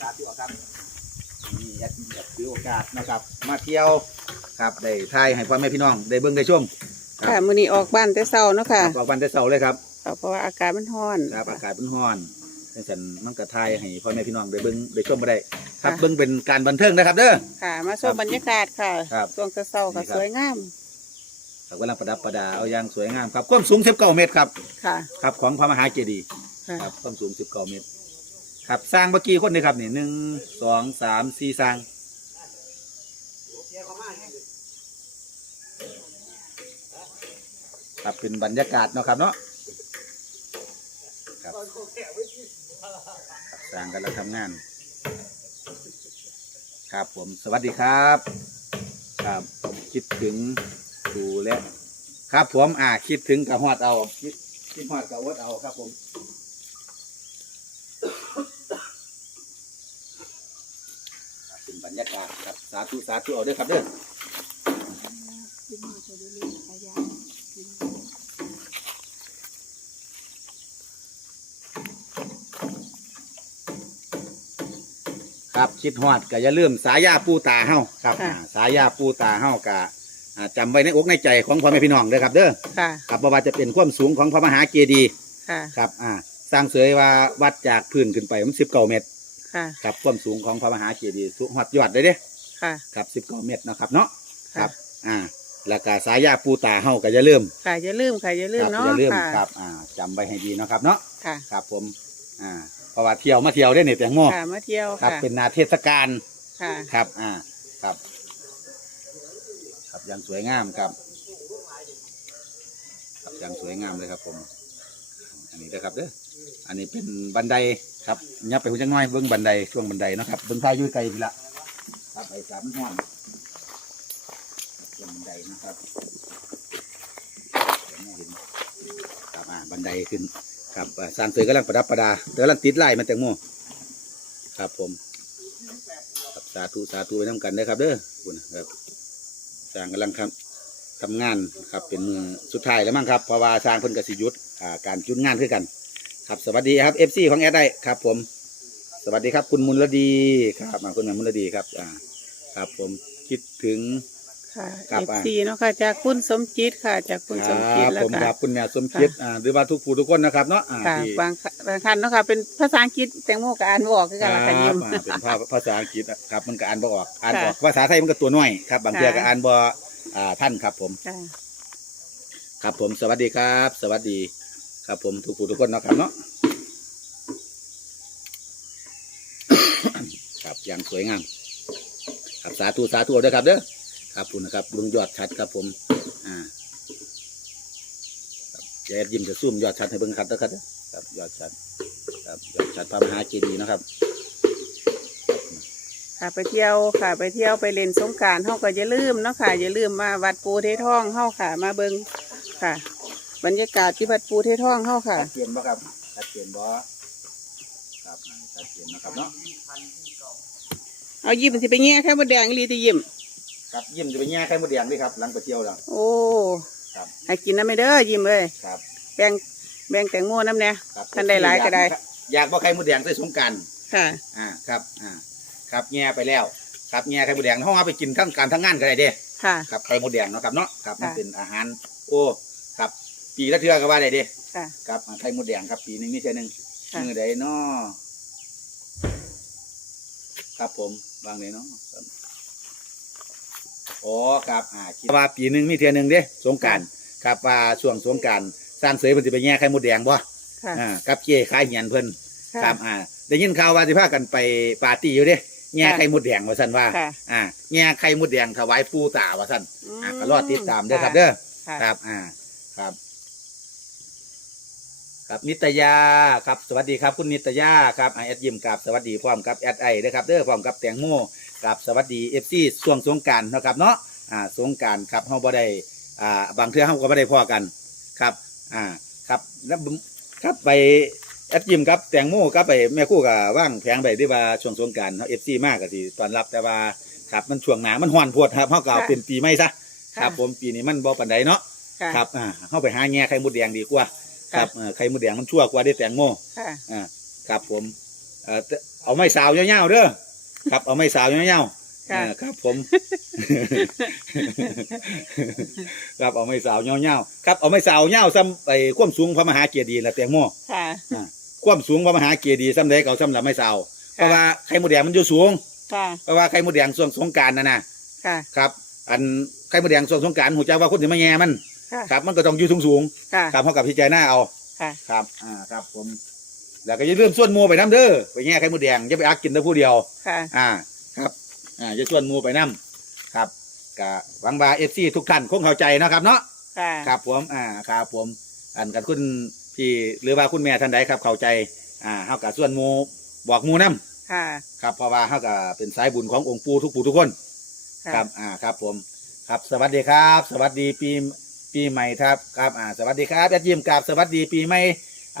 สาธุครับนี่แอดมินอยากถือโอกาสนะครับ มาเที่ยวครับได้ทายให้พ่อแม่พี่น้องได้เบิ่งได้ชม ครับ ค่ะมื้อนี้ออกบ้านแต่เช้าเนาะค่ะออกวันแต่เสาร์เลยครับ ค่ะเพราะว่าอากาศมันร้อน ครับอากาศเป็นร้อนจังซั่นมันก็ทายให้พ่อแม่พี่น้องได้เบิ่งได้ชมบ่ได้ครับค่ะ เบิ่งเป็นการบันเทิงนะครับเด้อ ค่ะ มาชมบรรยากาศค่ะครับช่วงเช้าๆนี่ค่ะครับ สวยงามครับกำลังประดับประดาเอาอย่างสวยงามครับความสูง19เมตรครับค่ะ ครับของพระมหาเจดีย์ค่ะ ครับความสูง19เมตร ครับสร้างเมื่อกี้คนนี่ครับนี่หนึ่งสองสามสี่สร้าง ครับเป็นบรรยากาศเนาะครับเนาะครับสร้างกันแล้วทำงาน ครับผมสวัสดีครับ ครับผมคิดถึงดูแลครับผมอ่าคิดถึงกับฮอดเอา คิดคิดฮอดกับวดเอาครับผมครับเป็นบรรยากาศครับสาธุสาธุเอาเด้อครับเด้อครับคิดฮอดก็อย่าลืมสายาปูตาเฮาครับค่ะ อ่าสายาปูตาเฮากะอ่าจำไว้ในอกในใจของพ่อแม่พี่น้องเด้อครับเด้อค่ะ ครับบ่ว่าจะเป็นความสูงของพระมหาเจดีย์ค่ะ ครับอ่าสร้างเสยว่าวัดจากพื้นขึ้นไปมัน19เมตร ค่ะ ครับความสูงของพระมหาเจดีย์สูงฮอดยอดเลยเด้ ค่ะ ครับ19เมตรเนาะครับเนาะคค่ะ รับ อ่าแล้วก็สายาปูตาเฮาก็อย่าลืมค่ะอย่าลืมค่ะอย่าลืคมรับเนาะอย่าลืมค่ะครับอ่าจำไว้ให้ดีเนาะครับเนาะค่ะ ครับผมอ่าเพราะว่าเที่ยวมาเที่ยวได้เนี่ยแตงโมค่ะมาเที่ยวครับค่ะเป็นนาเทศกาล ค่ะ ครับอ่าครับ ครับอย่างสวยงามครับ ครับอย่างสวยงามเลยครับผม อันนี้นะครับเด้ออันนี้เป็นบันไดครับยับไปหุ่นจังน้อยเบื้องบันไดช่วงบันไดเนาะครับเบื้องท้ายอยุ่ยไกลทีละ ครับไอ้สามห้องบันไดนะครับเห็นครับอ่าบันไดขึ้น ครับอ่าสร้างเสยกำลังประดับประดาเดี๋ยกำลังติดไล่มันแตงโมครับผมครับสาธุสาธุไปน้ำกันเด้อครับ เด้อคุณครับสร้างกำลังครับทำงานครับเป็นมือสุดท้ายแล้วมั้งครับเพราะว่าสร้างเพิ่นกสิยุดอ่าการจุดงานคือกัน ครับสวัสดีครับเอฟซีของแอดได้ครับผม สวัสดีครับ คุณมุลดีครับมาคุณมุลดีครับ อ่า ครับผมคิดถึง ค่ะครับเอฟอ่าซีเนาะค่ะ จากคุณสมจิตค่ะ จากคุณคสรัมจิตบแล้วผมคค่ะรับคุณแม่สมคิดอ่าหรือว่าทุกผู้ทุกคนนะครับเนาะอ่าค่ะที่บางบางท่านเนาะค่ะ เป็นภาษาอังกฤษแตงโมก็อ่านบ่ออกคือกันละค่ะยิม อ่าเป็นภาพภาษาอังกฤษอะครับมันก็อ่านบ่ออกอ่านค่ะออกภาษาไทยมันก็ตัวน้อยครับบางเทีก็ค่ะ อ่านบ่อ่าท่านครับผม ค่ะ ครับผมสวัสดีครับ สวัสดีครับผมทุกผู้ทุกคนเนาะครับเนาะ ครับ อย่างสวยงามครับสาธุสาธุเอาเด้อครับเด้อครับคุณนะครับลุงยอดชัดครับผม อ่าครับแจ๊ดยิ้มจะซุ่มยอดชัดให้เบิ่งครับเด้อครับเด้อครับยอดชัด ครับยอดชัดพระมหาเจดีย์นะครับค่ะไปเที่ยวค่ะ ไปเที่ยวไปเล่นสงกรารเฮาก็อย่าลืมเนาะค่ะอย่าลืมมาวัดปูเททองเฮาค่ะ มาเบิงค่ะ บรรยากาศที่วัดปูเททองเฮาค่ะชัดเจนบ่ครับชัดเจนบ่ครับชัดเจนนะครับเนาะ เอายิ้มสิไปแง่แค่บดแดงอีหลีที่ยิ้ม ครับยิ้มจะไปแง่ไข่มดแดงด้วยครับ หลังไปเที่ยวแล้ว โอ้ครับ ให้กินน้ำไม่เด้อยิ้มเลยครับ แบ่งแบ่งแตงโมน้ำเนี่ยครับท่านได้หลายก็ได้ อยากบ่ไข่มดแดงใส่สงกรารค่ะ อ่า ครับ อ่า ครับแง่ไปแล้ว ครับแง่ไข่มดแดงห้องเอาไปกินทั้งการทั้งงานก็ได้เด้ ค่ะ ครับไข่มดแดงเนาะครับเนาะครับมันค่ะ เป็นอาหาร โอ้ครับ ปีละเทื่อก็ว่าได้เด้ค่ะ ครับอ่าไข่มดแดงครับ ปีหนึงนี่เท่อหนึงค่ะ มือใดเนาะ ครับผมวางเลยเนาะครับอ๋อครับอ่าคิดว่าปีหนึงมีเทื่อหนึงเด้สงกรารครับว่าช่วงสงกรารสร้างเสยเพิ่นสิไปแง่ไข่มดแดงบ่ค่ะอ่ากับเจ้ขายเหียนเพิ่นค่ะครับอ่าได้ยินข่าวว่าสิพากันไปปาร์ตี้อยู่เด้แง่ค่ะไข่มดแดงว่าซั่นว่า ค่ะอ่าแง่ไข่มดแดงถวายปู่ตาว่าซั่นมอ่าก็รอติดตามเด้อครับเด้อค่ะ ครับอ่าครับ ครับนิตยาครับสวัสดีครับคุณนิตยาครับไอแอดยิมกับสวัสดีพร้อมกับแอดไอเด้อครับเด้อพร้อมกับแตงโมกับสวัสดีเอฟซีช่วงสงกรารนาะครับเนาะอ่าสงกรารครับเฮาบ่ได้อ่าบางเทื่อเฮาก็บ่ได้พ้อกันครับอ่าครับแล้วผมครับไปแอดยิมครับแตงโมครับไปแม่ครู่กับว่างแผงไปที่ว่าช่วงสงกรารเฮาเอฟซีมากก็สิต้อนรับแต่ว่าครับมันช่วงหนามันฮ้อนโพดครับเฮาก็เอาเป็นปีใหม่ซะครับผมปีนี้มันบ่ปานใดเนาะค่ะครับอ่าเข้าไปหาแง่ไข่มดแดงดีกว่า ค่ะครับเอ่อไข่มดแดงมันชั่วกว่าได้แตงโมค่ะอ่าครับผมเอ่อแต่เอาไม้สาวเงี้ยวๆเด้อครับเอาไม้สาวเงี้ยวๆค่ะอ่าครับผม ครับเอาไม้สาวเงี้ยวๆครับเอาไม้สาวเงี้ยวซ้ำไอ้ความสูงพระมหาเกียรติละแตงโม ค่ะ ความสูงพระมหาเกียรติซ้ำใดเก่าซ้ำละไม้สาวเพราะว่าไข่มดแดงมันอยู่สูง ค่ะ เพราะว่าไข่มดแดงช่วงสงกรารน่ะนะค่ะ ครับ อันไข่มดแดงช่วงสงกรารหูจักว่าคนที่มาแย่มัน ค่ะครับ มันก็ต้องอยู่สูงสูงๆค่ะครับเขากับพี่ใจหน้าเอาค่ะ ครับ อ่าครับ ผม แล้วก็อย่าลืมส่วนหมูไปน้ำเด้อไปแง่ไข่มดแดงอย่าไปอักกินแต่ผู้เดียว ค่ะ อ่าครับอ่าอย่าส่วนหมูไปน้ำครับกะหวังบาเอฟซีทุกท่านคงเข้าใจเนาะครับเนาะค่ะ ครับผมอ่าครับผมอันกันคุณพี่หรือว่าคุณแม่ท่านใดครับเข้าใจอ่าเฮากับส่วนหมูบอกหมูน้ค่ะำครับเพราะว่าเฮากับเป็นสายบุญขององค์ปู่ทุกปู่ทุกคนค่ะครับอ่าครับผมครับสวัสดีครับ สวัสดีปี ปีใหม่ครับครับอ่าสวัสดีครับแอดยิมกับสวัสดีปีใหม่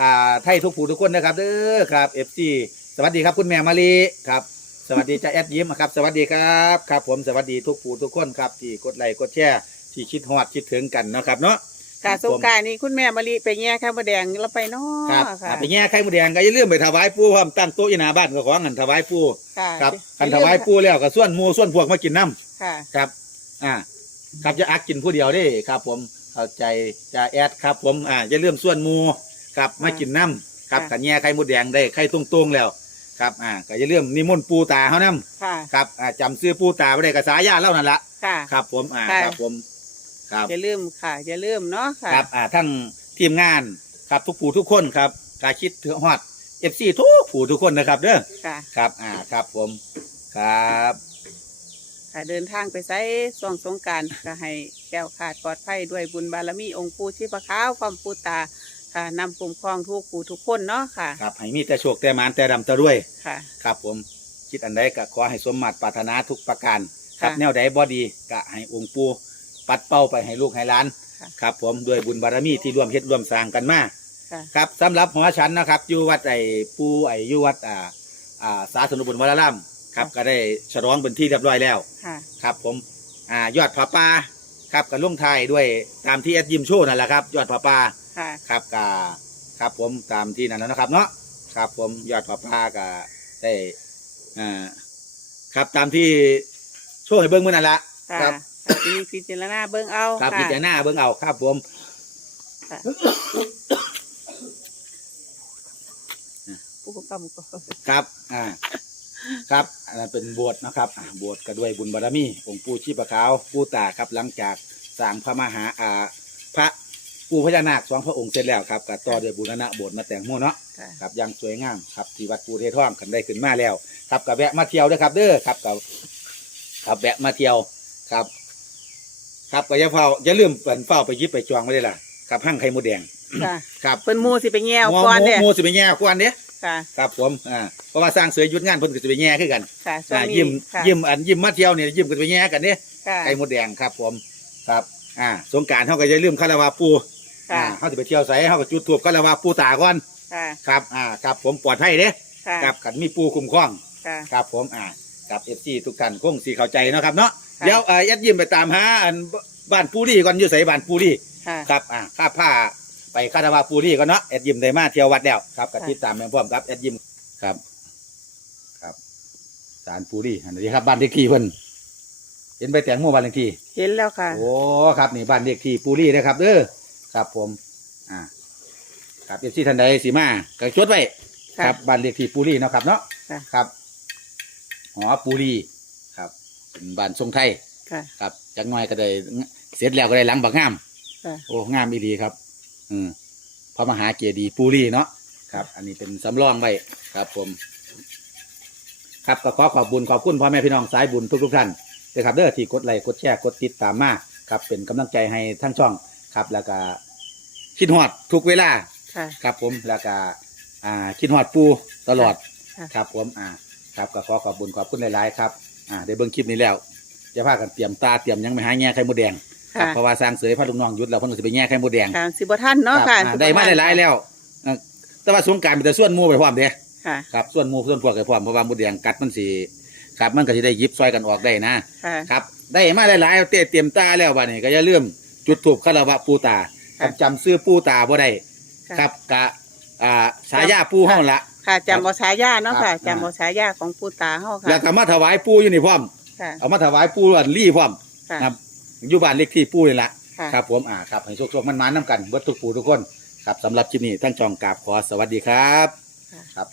อ่าไทยทุกผู้ทุกคนนะครับเด้อครับเอฟซีสวัสดีครับคุณแม่มาลีครับสวัสดีจ้าแอดยิมครับสวัสดีครับครับ ผมสวัสดีทุกผู้ทุกคนครับที่กดไลค์กดแชร์ที่คิดฮอดคิดถึงกันเนาะครับเนาะ ค่ะครับสงกรารนี้คุณแม่มะลิไปแย่ข้าวมะแดงเราไปเนาครับะค่ะอ่าไปแง่ไข่มดแดงก็อย่าลืมไปถวายปู่พร้อมตั้งโต๊ะอยหนาบ้านก็ของกันถวายปู่ค่ะครับคันถวายปู่แล้วก็ส่วนหมูส่วนพวกมากินน้ำค่ะครับ อ่า ครับจะอักกินผู้เดียวเด้ครับ ผม เข้าใจจะแอดครับผมอ่าอย่าลืมส่วนหมูครับมากินน้ำครับค่ะ ขันแย่ไข่มดแดงได้ไข่ตรงๆแล้ว ครับอ่าก็อย่าลืมนิมนต์ปูตาเขาน้ค่ะำครับอ่าจำซื้อปูตาไว้ได้กับสายญาติเล่านั่นละค่ะ ครับ ผมอ่าค่ะ ครับผมครับ อย่าลืมค่ะ อย่าลืมเนาะค่ะ ครับอ่าทั้งทีมงานครับทุกผู้ทุกคนครับกาคิดถึงฮอดเอฟซีทุกผู้ทุกคนนะครับเด้อค่ะ ครับอ่าครับผมครับ ค่ะเดินทางไปไซส่วงสงกรารก็ให้ แก้วขาดปลอดภัยด้วยบุญบารมีองค์ปู่ชีพขาวความปูตาค่ะนำคุ้มครองทุกผู้ทุกคนเนาะค่ะ ครับให้มีแต่โชคแต่หมานแต่ดำแต่รวยค่ะ ครับ ผมคิดอันใดก็ขอให้สมมาตรปรารถนาทุกประการครับค่ะ แนวใดบ่ดีก็ให้องค์ปู่ปัดเป้าไปให้ลูกให้หล้านค่ะครับ ผมด้วยบุญบารมีที่ร่วมเฮ็ดร่วมสร้างกันมา ค่ะ ครับสำหรับหอฉันนะครับอยู่วัดไอ้ปู่ไอ้อยู่วัดอ่าอ่าสาธารณบุญวรารามครับ ก็ได้ฉลองเป็นที่เรียบร้อยแล้ว ค่ะ ครับผมอ่ายอดผาป่า ครับก็ลงท้ายด้วยตามที่แอดยิมโชว์นั่นแหละครับยอดผาป่าค่ะ ครับกาครับผมตามที่นั่นนะครับ เนาะครับผมยอดผาป่าก็ได้อ่าครับตามที่โชว์ให้เบิ้งมื่อนั่นละค่ะครับค่ะที่พิจารณาเบิ่งเอาครับค่ะพิจารณาเบิ้งเอาครับผมค่ะผู้กำกับ ครับอ่า ครับอันนั้นเป็นบวชนะครับอ่าบวชก็ด้วยบุญบารมีองค์ปู่ชีพขาวปู่ตาครับหลังจากสร้างพระมหาอ่าพระปู่พญานาคสองพระองค์เสร็จแล้วครับก็ต่อด้วยบุรณะโบสถ์มาแต่งโมเนาะ ค่ะ ครับอยังสวยงามครับที่วัดปูเทท่องกันได้ขึ้นมาแล้ว ครับกับแวะมาเที่ยวด้วยครับ เด้อครับกับครับแวะมาเที่ยวครับ ครับก็อย่าเฝ้าอย่าลืมเปิ่นเฝ้าไปหยิบไปจองไว้เลยล่ะครับห้างไข่มดแดงค่ะ ครับเพิ่นหมูสิไปแง่วหมูก่อนหมูเด้หมูสิไปแง่กวนเด้ค่ะ ครับผมอ่าเพ ราะว่าสร้างเสือหยุดงานเพิ่นก็สิไปแง่คือกันค่ะช่วอ่างนี้ยิ้มค่ะยิ้มอันยิ้มมาเที่ยวเนี่ยยิ้มก็สิไปแง่กันเด้ค่ะไข่มดแดงครับ ผมครับ อ่า สงกรารเฮาก็อย่าลืมคาราวาปูอ่าค่ะเฮาสิไปเที่ยวไสเฮาก็จุดธูปคาราวาปูตาก่อนค่ะครับ อ่าครับผมปลอดภัยเด้ค่ะครับกันมีปูคุ้มครอง ค่ะ ครับผมอ่ากับเอฟซีทุกท่านคงสีเข้าใจเนาะครับเนาะค่ะ เดี๋ยวเอ่อยัดยิ้มไปตามหาอันบ้านปูรี่ก่อนอยู่ใส่บ้านปูรี่ค่ะ ครับอ่าข้าผ้าไปคาราบาปูรี่ก่อนเนาะเอ็ดยิ้มได้มาเที่ยววัดแล้วครับกับค่ะ ติดตามแม่พร้อมครับเอ็ดยิ้มครับครับ สารปูรี่อันนี้ครับบ้านเลขที่เพิ่นเห็นไปแต่งโมบ้านเลขที่ เห็นแล้วค่ะ โอ้ครับนี่บ้านเลขที่ปูรี่นะครับเด้อครับผม อ่า ครับเอฟซีท่านใดสีมาก็จดไว้ค่ะครับบ้านเลขที่ปูรี่เนาะครับเนาะค่ะ ครับหอปูรี่ครับเป็นบ้านทรงไทย ค่ะ ครับจักหน่อยก็ได้เสร็จแล้วก็ได้หลังบักงาม ค่ะ โอ้งามอีดีครับ อืมพระมหาเจดีย์ปูรี่เนาะครับ อันนี้เป็นสำรองไว้ครับ ผม ครับก็ขอขอบบุญขอบคุณพ่อแม่พี่น้องสายบุญทุกทุกๆท่านเลยครับเด้อที่กดไลค์กดแชร์กดติดตามมาครับเป็นกำลังใจให้ทั้งช่องครับแล้วก็คิดฮอดทุกเวลาค่ะ ครับผมแล้วก็อ่าคิดฮอดปูตลอดค่ะ ครับผมอ่าครับก็ขอขอบบุญขอบคุณหลายๆครับอ่าได้เบิ่งคลิปนี้แล้วจะพากันเตรียมตาเตรียมหยังไม่หาแง่ไข่มดแดงครัค่ะบเพราะว่าสร้างเสยพระลุงน้องหยุดแล้วเพิ่นก็สิไปแง่ไข่มดแดง ค่ะสิบท่านเนาะครับค่ะอ่าได้มาหลายๆแล้วอ่าแต่ว่าสงกรารเป็นแต่ส่วนหมู่ไปพร้อมเด้ ค่ะ ครับส่วนหมู่ส่วนพวกไปพร้อมเพราะว่ามดแดงกัดมันสิครับมันก็สิได้หยิบซอยกันออกได้นะค่ะ ครับ ได้มาหลายๆเตเตรียมตาแล้วบัดนี้ก็อย่าลืมจุดธูปคารวะปูตาค่ะจำชื่อปูตาบ่ได้ค่ะ ครับกะอ่าสายาปูเฮาละ ค่ะจำเอาฉายาเนาะค่ะครับ จำเอาฉายาของปูตาเฮาค่ะแล้วก็มาถวายปู่อยู่นี่พร้อม ค่ะ เอามาถวายปู่อันลี่พร้อมค่ะ ครับอยู่บ้านเลขที่ปู่นี่ละค่ะ ครับผมอ่าครับให้โชคๆมันๆน้ำกันเบิดทุกปู่ทุกคน ครับสำหรับคลิปนี้ท่านจองกราบขอสวัสดีครับ ค่ะ ครับ